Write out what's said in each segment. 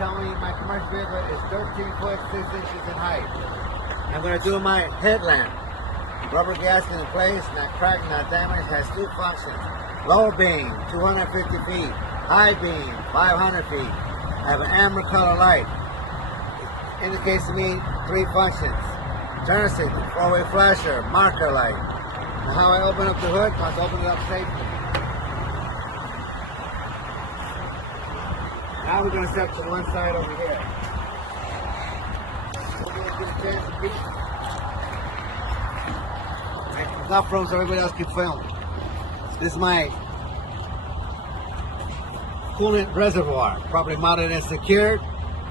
telling me my commercial vehicle is 13 foot 6 inches in height. I'm going to do my headlamp. Rubber gasket in place, not cracked, not damaged, has two functions. Low beam, 250 feet. High beam, 500 feet. I have an amber color light. It indicates to me three functions. Turn signal, four-way flasher, marker light. Now how I open up the hood, I open it up safely. Now we're going to step to one side over here. We're going to get a chance to beat. Enough room so everybody else can film. This is my coolant reservoir, properly mounted and secured,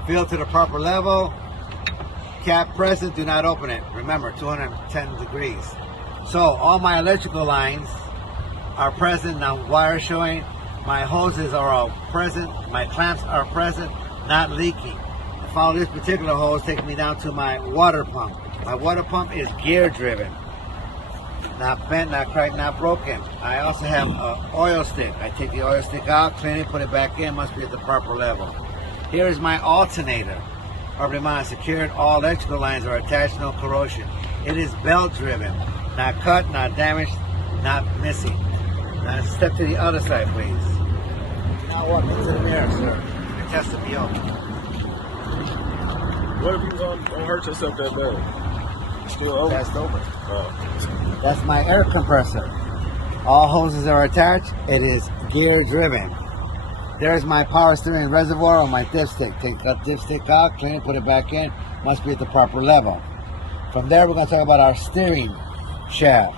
filled to the proper level, cap present, do not open it. Remember, 210 degrees. So all my electrical lines are present, now wire showing, my hoses are all present, my clamps are present, not leaking. I follow this particular hose, taking me down to my water pump. My water pump is gear driven. Not bent, not cracked, not broken. I also have an oil stick. I take the oil stick out, clean it, put it back in, must be at the proper level. Here is my alternator. Properly mounted, secured, all electrical lines are attached, no corrosion. It is belt driven, not cut, not damaged, not missing. Now step to the other side, please. Now walk into the mirror, sir. And test the PO. What if he was on hurt yourself that day? Still over? Passed over. Oh. That's my air compressor. All hoses are attached. It is gear driven. There's my power steering reservoir on my dipstick. Take that dipstick out, clean it, put it back in. Must be at the proper level. From there, we're going to talk about our steering shaft.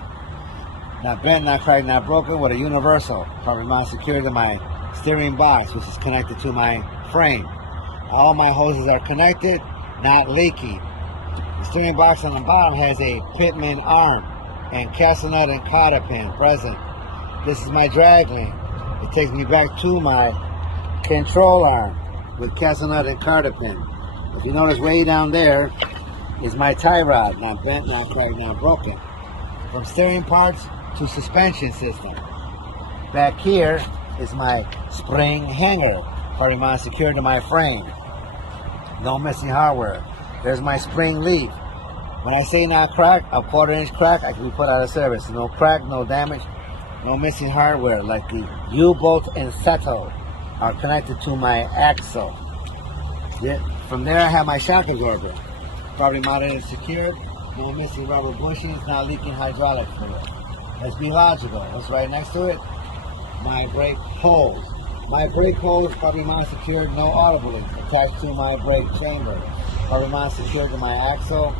Not bent, not cracked, not broken, with a universal. Properly mounted, secured to my steering box, which is connected to my frame. All my hoses are connected, not leaky. The steering box on the bottom has a pitman arm and castle nut and cotter pin present. This is my drag link. It takes me back to my control arm with castle nut and cotter pin. If you notice way down there is my tie rod, not bent, not cracked, not broken. From steering parts to suspension system. Back here is my spring hanger, party mounted secured to my frame. No missing hardware. There's my spring leaf. When I say not crack, a quarter-inch crack, I can be put out of service. No crack, no damage, no missing hardware, like the U-bolt and settle are connected to my axle. From there, I have my shock absorber, properly mounted and secured. No missing rubber bushings, not leaking hydraulic fluid. Let's be logical. What's right next to it? My brake hose. My brake hose, properly mounted, secured, no audible links, attached to my brake chamber. Properly mounted, secured to my axle.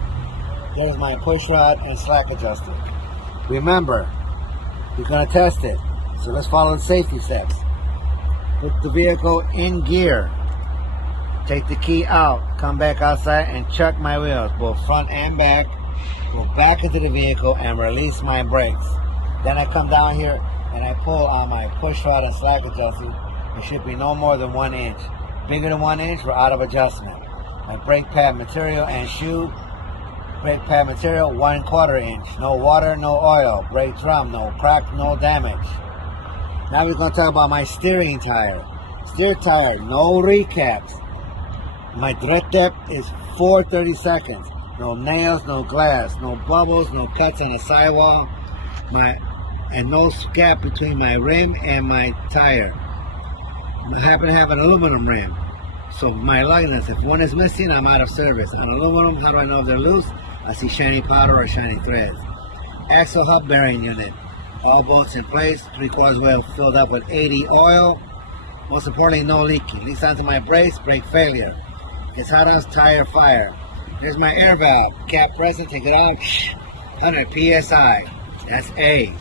There's my push rod and slack adjuster. Remember, you're going to test it. So let's follow the safety steps. Put the vehicle in gear. Take the key out. Come back outside and chuck my wheels, both front and back. Go back into the vehicle and release my brakes. Then I come down here and I pull on my push rod and slack adjuster. It should be no more than 1 inch. Bigger than 1 inch, we're out of adjustment. My brake pad material and shoe. Brake pad material, 1/4 inch. No water, no oil. Brake drum, no crack, no damage. Now we're going to talk about my steering tire. Steer tire, no recaps. My direct depth is 4/32. No nails, no glass, no bubbles, no cuts on the sidewall. And no gap between my rim and my tire. I happen to have an aluminum rim. So my lightness, if one is missing, I'm out of service. On aluminum, how do I know if they're loose? I see shiny powder or shiny threads. Axle hub bearing unit. All bolts in place, 3/4 well filled up with 80 oil. Most importantly, no leaking. Leaks onto my brakes, brake failure. It's hot on tire fire. Here's my air valve. Cap present, take it out. 100 PSI. That's A.